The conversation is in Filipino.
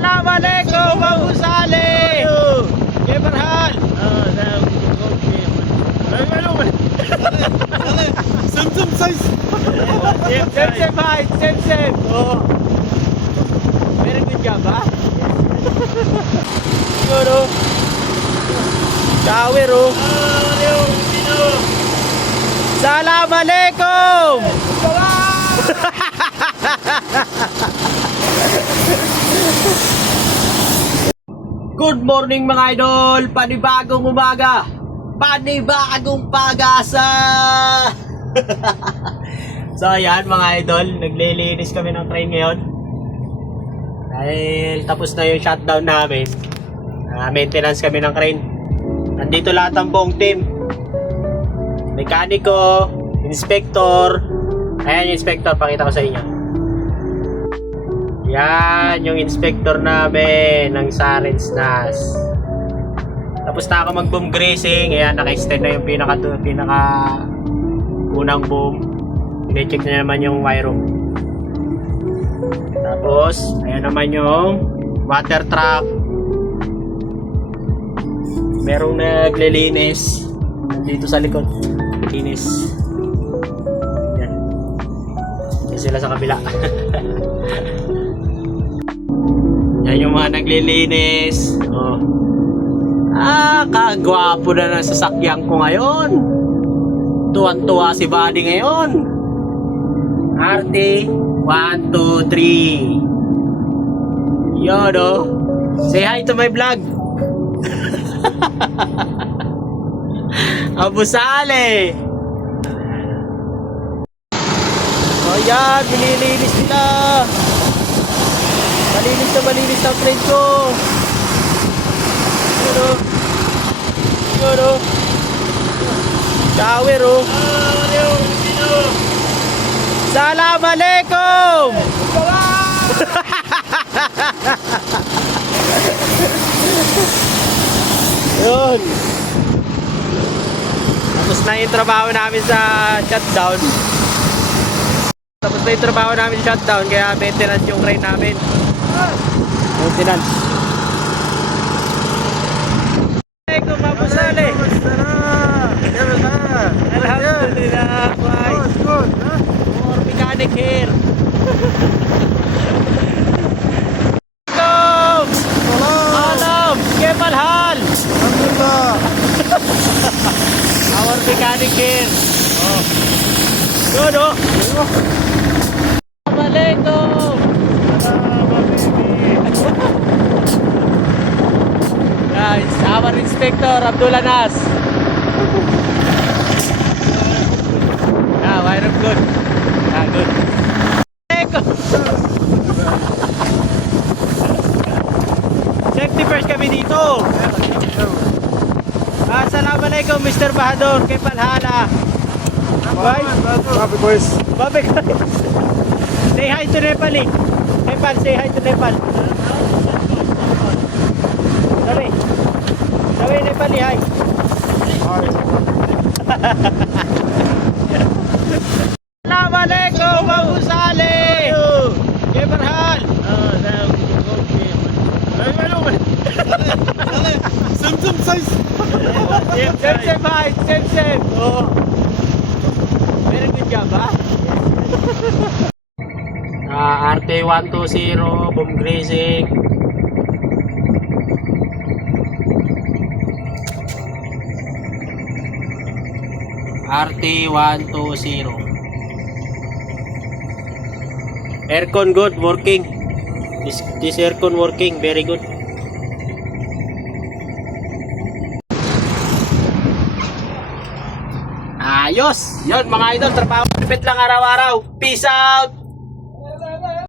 Assalamualaikum Abu Saleh. كيف الحال؟ سمسم سايز سمسم هاي سمسم. Very good job, ha? Siguro. Shower, oh. Assalamualaikum. Good morning mga idol, panibagong umaga, panibagong pag-asa. So ayan mga idol, naglilinis kami ng train ngayon dahil tapos na yung shutdown namin. Maintenance kami ng crane. Nandito lahat ang buong team, mekaniko, inspector. Ayan yung inspector, pakita ko sa inyo. Yan yung inspector namin ng Sarens NAS. Tapos na ako mag-boom grazing. Ayan, naka-extend na yung pinaka unang boom. I-check na naman yung wire room. Tapos ayan naman yung water truck. Merong naglilinis dito sa likod. Linis. Yan. Yan sila sa kabila. Yan yung mga naglilinis. Oh. Kagwapo na ng sasakyan ko ngayon. Tuwan-tuwa si Buddy ngayon. RT 1, 2, 3. Yun, oh. Say hi to my vlog. Abu Saleh. Oh yan, binilinis nila. Malinis ang train ko. Yun o. Shower o. Assalamualaikum. Yun. Tapos na yung trabaho namin sa shutdown. Kaya maintenance yung train namin. Maintenance. Assalamualaikum Abu Saleh. Alhamdulillah. More mechanic here. Salam. كيف الحال? Alhamdulillah. Our mechanic here. Oh. Good, oh. Assalamualaikum. Guys, our inspector Abdullah Nas. Wire up good. Good. Safety first kami dito. Assalamualaikum Mr. Bahadur. Kay Palhala. Bye. Happy boys. Babek. Say hi to Nepali. Nepal, say hi to Nepal. Sabi Nepali, hi. Assalamualaikum Abu Saleh. كيف الحال؟ سمسم سايز Same, hi. Same. Oh. Very good job, ha? RT 120, boom grazing. RT 120. Aircon good, working. This aircon working, very good. Ayos! Yun mga idol, trabaho repeat lang araw-araw. Peace out!